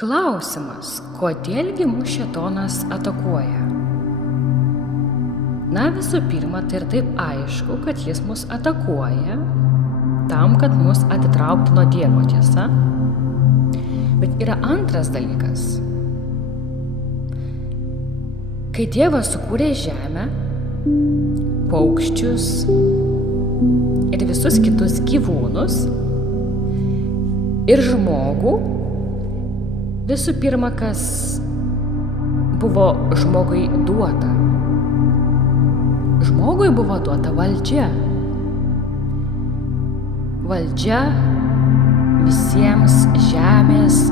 Klausimas, kodėlgi mus šėtonas atakuoja? Na, visų pirma, tai ir taip aišku, kad jis mus atakuoja tam, kad mus atitrauktų nuo Dievo, tiesa. Bet yra antras dalykas. Kai Dievas sukūrė žemę, paukščius ir visus kitus gyvūnus ir žmogų, visų pirma, kas buvo žmogui duota. Žmogui buvo duota valdžia. Valdžia visiems žemės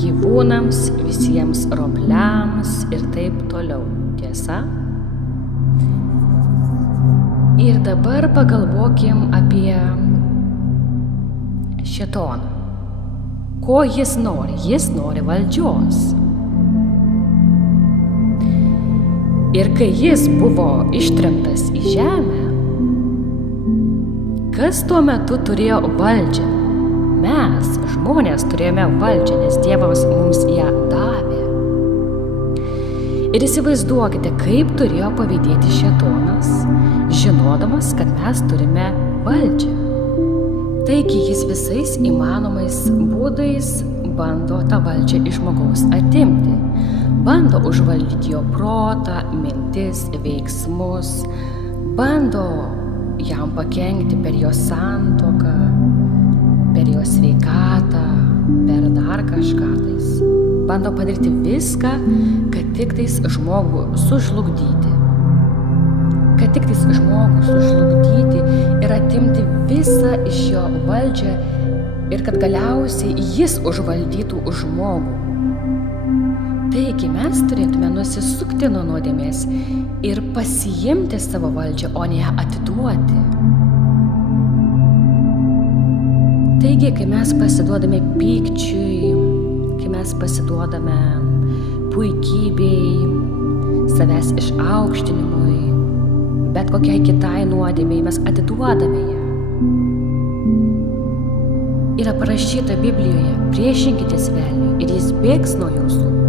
gyvūnams, visiems ropliams ir taip toliau. Tiesa? Ir dabar pagalvokim apie šėtoną. Ko jis nori? Jis nori valdžios. Ir kai jis buvo ištremtas į žemę, kas tuo metu turėjo valdžią? Mes, žmonės, turėjome valdžią, nes Dievas mums ją davė. Ir įsivaizduokite, kaip turėjo pavydėti šėtonas, žinodamas, kad mes turime valdžią. Taigi jis visais įmanomais būdais bando tą valdžią iš žmogaus atimti. Bando užvaldyti jo protą, mintis, veiksmus, bando jam pakenkti per jo santuoką, per jo sveikatą, per dar kažką tais. Bando padaryti viską, kad tik tais žmogų sužlugdyti. Kad tik tais žmogų sužlugdyti ir atimti visą iš jo valdžią ir kad galiausiai jis užvaldytų už žmogų. Taigi mes turėtume nusisukti nuo nuodėmės ir pasiimti savo valdžią, o ne ją atiduoti. Taigi, kai mes pasiduodame pykčiui, kai mes pasiduodame puikybei, savęs išaukštinimui, bet kokiai kitai nuodėmei, mes atiduodame ją. Yra parašyta Biblijoje, priešinkitės velniui ir jis bėgs nuo jūsų.